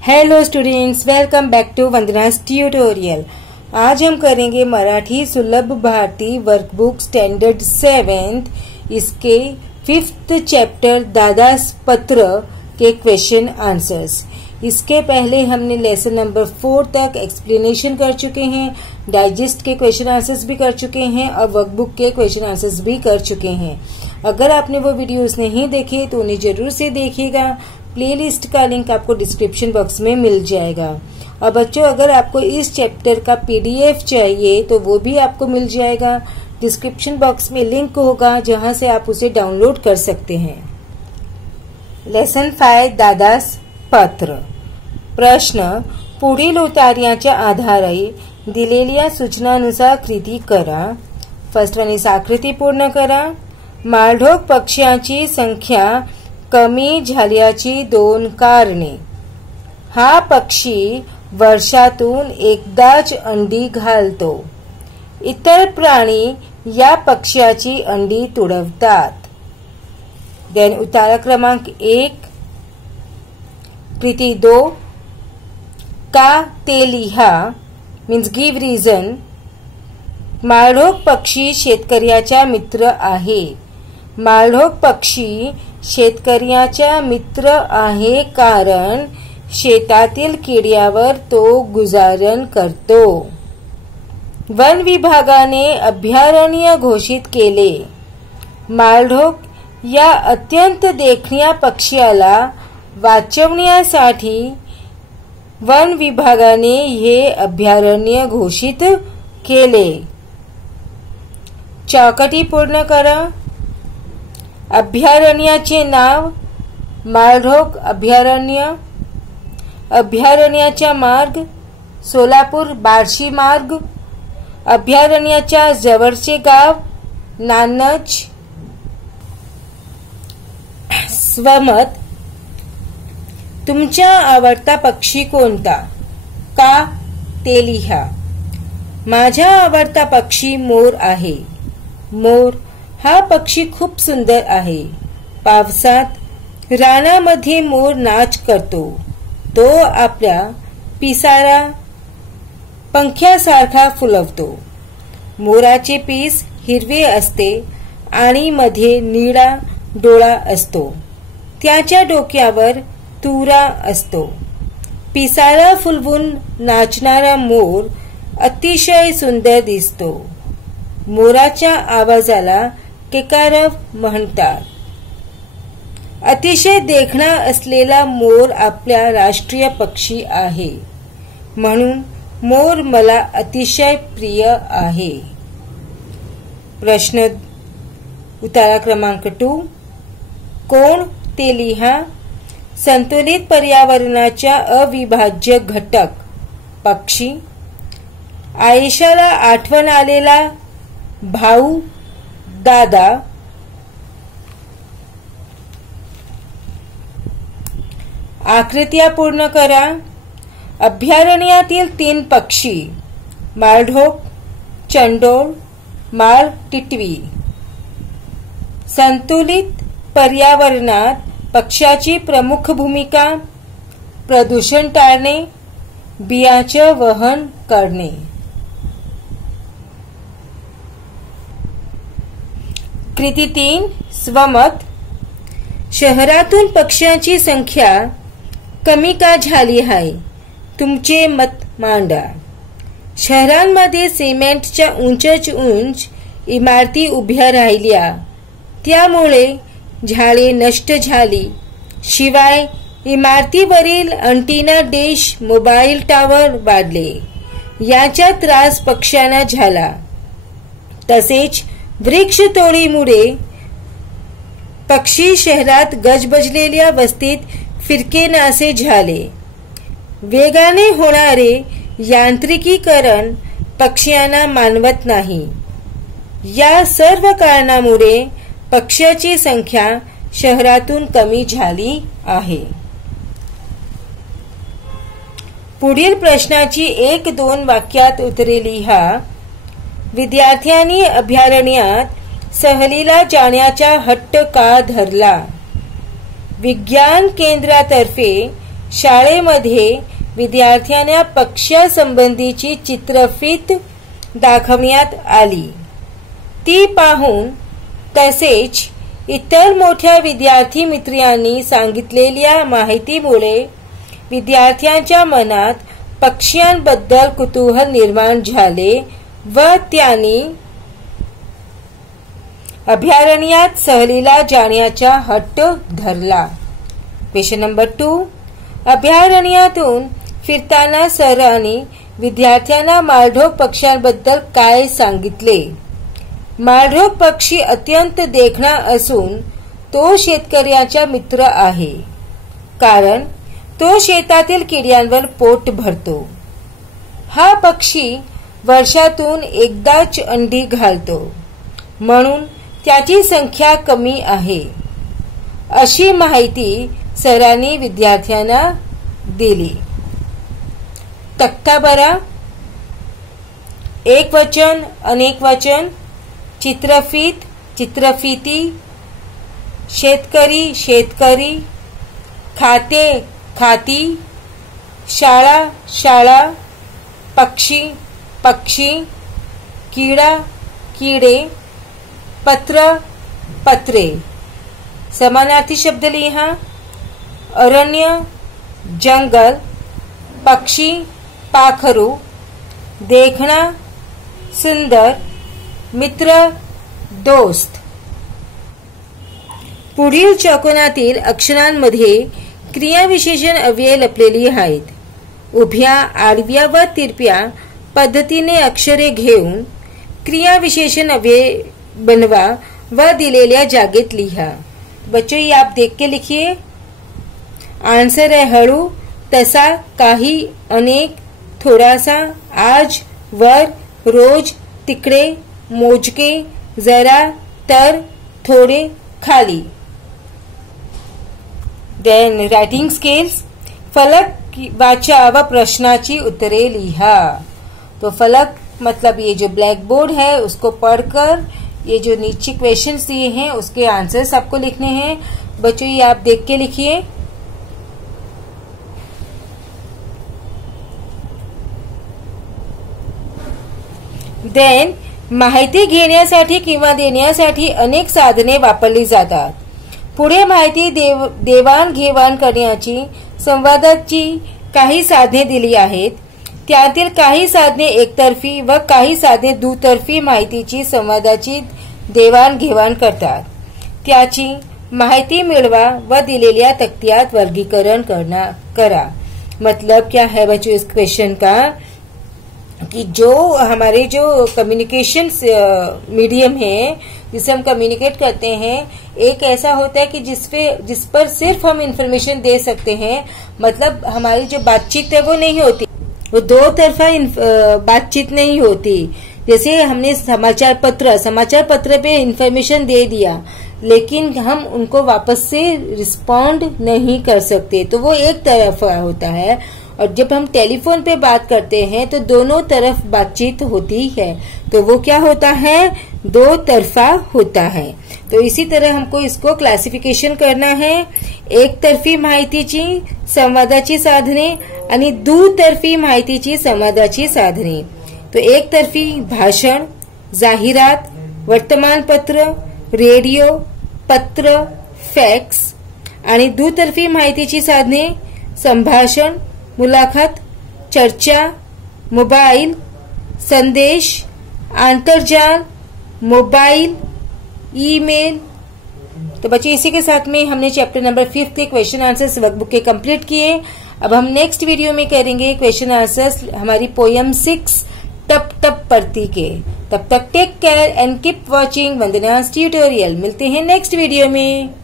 Hello students, welcome back to Vandana's tutorial. आज हम करेंगे मराठी सुलभ भारती वर्कबुक स्टैंडर्ड 7 इसके 5th चैप्टर दादास पत्र के क्वेश्चन आंसर्स। इसके पहले हमने लेसन नंबर 4 तक एक्सप्लेनेशन कर चुके हैं, डाइजेस्ट के क्वेश्चन आंसर्स भी कर चुके हैं और वर्कबुक के क्वेश्चन आंसर्स भी कर चुके हैं। अगर आपने वो वीडियोस नहीं देखे तो उन्हें जरूर से देखिएगा। प्लेलिस्ट का लिंक आपको डिस्क्रिप्शन बॉक्स में मिल जाएगा। और बच्चों, अगर आपको इस चैप्टर का पीडीएफ चाहिए तो वो भी आपको मिल जाएगा। डिस्क्रिप्शन बॉक्स में लिंक होगा जहां से आप उसे डाउनलोड कर सकते हैं। लेसन 5 दादास पत्र। प्रश्न, पुढील उतार्याच्या आधारे दिलेल्या सूचनानुसार कृती करा। फर्स्ट वन इज आकृती पूर्ण करा। माळढोक पक्ष्यांची संख्या कमी झाल्याची 2 कारणे। हा पक्षी वर्षातून एकदाच अंडी घालतो। इतर प्राणी या पक्ष्याची अंडी तुडवतात। देन उत्तर क्रमांक 1, कृती 2, का ते लिहा मीन्स गिव्ह रिझन। माळढोक पक्षी शेतकऱ्याचा मित्र आहे। माळढोक पक्षी शेतकऱ्याचा मित्र आहे कारण शेतातील किड्यावर तो गुजारण करतो। वन विभागाने अभयारण्य घोषित केले। माळढोक या अत्यंत देखण्या पक्ष्याला वाचवण्यासाठी वन विभागाने हे अभयारण्य घोषित केले। चौकटी पूर्ण करा। अभयारण्याचे नाव माळढोक अभयारण्य। अभयारण्याचा मार्ग सोलापूर बार्शी मार्ग। अभयारण्याच्या जवळचे गाव नानच। स्वमत, तुमचा आवडता पक्षी कोणता? का ते लिहा। माझा आवडता पक्षी मोर आहे। मोर हा पक्षी खूप सुंदर आहे। पावसात रानामध्ये मोर नाच करतो। तो आपल्या पिसारा पंख्यासारखा फुलवतो। मोराचे पीस हिरवे असते आणि मध्ये निळा डोळा असतो। त्याच्या डोक्यावर तुरा असतो। पिसारा फुलवून नाचणारा मोर अतिशय सुंदर दिसतो। मोराच्या आवाजाला केकारव म्हणतात। अतिशय देखणा असलेला मोर आपला राष्ट्रीय पक्षी आहे, म्हणून मोर मला अतिशय प्रिय आहे। प्रश्न उत्तर क्रमांक 2, कोण ते लिहा। संतुलित पर्यावरणाचा अविभाज्य घटक पक्षी। आयशाला आठवण आलेला भाऊ दादा। आकृत्या पूर्ण करा। अभयारण्यातील 3 पक्षी माळढोक, चंडोळ, माळ टिटवी। संतुलित पर्यावरणात पक्ष्याची प्रमुख भूमिका प्रदूषण टाळणे, बियाचं वहन करणे। कृती 3, स्वमत। शहरातून पक्ष्यांची संख्या कमी का झाली आहे? तुमचे मत मांडा। शहरांमध्ये सिमेंटच्या उंच इमारती उभ्या राहिल्या, त्यामुळे झाडे नष्ट झाली। शिवाय इमारतीवरील अंटिना डिश, मोबाईल टावर वाढले, याचा त्रास पक्ष्यांना झाला। तसेच वृक्षतोडीमुळे पक्षी शहरात गजबजलेल्या वस्तीत फिरकेनासे झाले। वेगाने होणारे यांत्रिकीकरण पक्ष्यांना मानवत नाही। या सर्व कारणामुळे पक्ष्याची संख्या शहरातून कमी झाली आहे। पुढील प्रश्नाची 1-2 वाक्यात उत्तरे लिहा। विद्यार्थ्यांनी अभयारण्यात सहलीला जाण्याचा हट्ट का धरला? विज्ञान केंद्रातर्फे शाळेमध्ये विद्यार्थ्यांना पक्ष्यासंबंधीची चित्रफीत दाखवण्यात आली. ती पाहून तसेच इतर मोठ्या विद्यार्थी मित्रांनी सांगितलेल्या माहितीमुळे विद्यार्थ्यांच्या मनात पक्ष्यांबद्दल कुतूहल निर्माण झाले व त्यांनी अभयारण्यात सहलीला जाण्याचा हट्ट धरला. Question number 2. अभयारण्यातून फिरताना सरांनी विद्यार्थ्यांना माळढोक पक्ष्यांबद्दल काय सांगितले? माळढोक पक्षी अत्यंत देखणा असून तो शेतकऱ्याचा मित्र आहे, कारण तो शेतातील किड्यांवर पोट भरतो. हा पक्षी वर्षातून एकदाच अंडी घालतो, म्हणून त्याची संख्या कमी आहे, अशी माहिती सरांनी विद्यार्थ्यांना दिली. तक्ता बरा. एक वचन, अनेक वचन, चित्रफीत, चित्रफिती, शेतकरी, शेतकरी, खाते, खाती, शाळा, शाळा, पक्षी, पक्षी, कीड़ा, कीड़े, पत्र, पत्रे. समानार्थी शब्द लिहा. अरण्य, जंगल, पक्षी, पाखरू, देखना, सुंदर, मित्र, दोस्त. पुढील चौकोनातील अक्षरांमध्ये क्रियाविशेषण अव्यये लपलेली आहेत. उभ्या, आडव्या व तिरप्या पद्धतीने अक्षरे घेऊन क्रियाविशेषण अव्यय बनवा व दिलेल्या जागेत लिहा. बच्चों, ये आप देख के लिखिए. आंसर है हळू, तसा, काही, अनेक, थोडासा, आज, वर, रोज, तिकडे, मोजके, जरा, तर, थोडे, खाली. Then writing skills. फलक वाचा व प्रश्नाची उत्तरे लिहा. तो फलक मतलब ये जो ब्लैक बोर्ड है उसको पढ़कर ये जो नीचे क्वेश्चंस दिए हैं उसके आंसर्स आपको लिखने हैं. बच्चों, ये आप देख के लिखिए. देन माहिती घेण्यासाठी किंवा देण्यासाठी अनेक साधने वापरली जातात. पुढे माहिती देवाणघेवाण करण्याची संवादाची काही साधने दिली आहेत. त्यातील काही साधने एकतर्फी व काही साधने दुतर्फी माहितीची संवादाची देवाणघेवाण करतात. त्याची माहिती मिळवा व दिलेल्या तक्त्यात वर्गीकरण करा. मतलब क्या है बच्चों इस क्वेश्चन का कि जो हमारे जो कम्युनिकेशन मीडियम है जिससे हम कम्युनिकेट करते हैं, एक ऐसा होता है कि जिस पर सिर्फ हम इंफॉर्मेशन दे सकते हैं. मतलब हमारी जो बातचीत है वो नहीं होती, वो दो तरफा बातचीत नहीं होती. जैसे हमने समाचार पत्र पे इंफॉर्मेशन दे दिया, लेकिन हम उनको वापस से रिस्पॉन्ड नहीं कर सकते, तो वो एक तरफा होता है. और जब हम टेलीफोन पे बात करते हैं तो दोनों तरफ बातचीत होती है, तो वो क्या होता है, दो तरफा होता है. तो इसी तरह हमको इसको क्लासिफिकेशन करना है. एक तरफी माहितीची संवादाची साधने आणि दुतर्फी माहितीची संवादाची साधने. तो एक तरफी भाषण, जाहिरात, वर्तमानपत्र, रेडिओ, पत्र, फॅक्स. आणि दुतर्फी माहितीची साधने संभाषण, मुलाखत, चर्चा, मोबाइल, संदेश, अंतर्जाल, मोबाइल, ईमेल. तो बच्चे, इसी के साथ में हमने चैप्टर नंबर 5 के क्वेश्चन आंसर्स वर्कबुक के कंप्लीट किए. अब हम नेक्स्ट वीडियो में करेंगे क्वेश्चन आंसर्स हमारी पोयम 6 टप टप परती के. तब तक take care and keep watching Vandana's tutorial. मिलते हैं नेक्स्ट वीडियो में.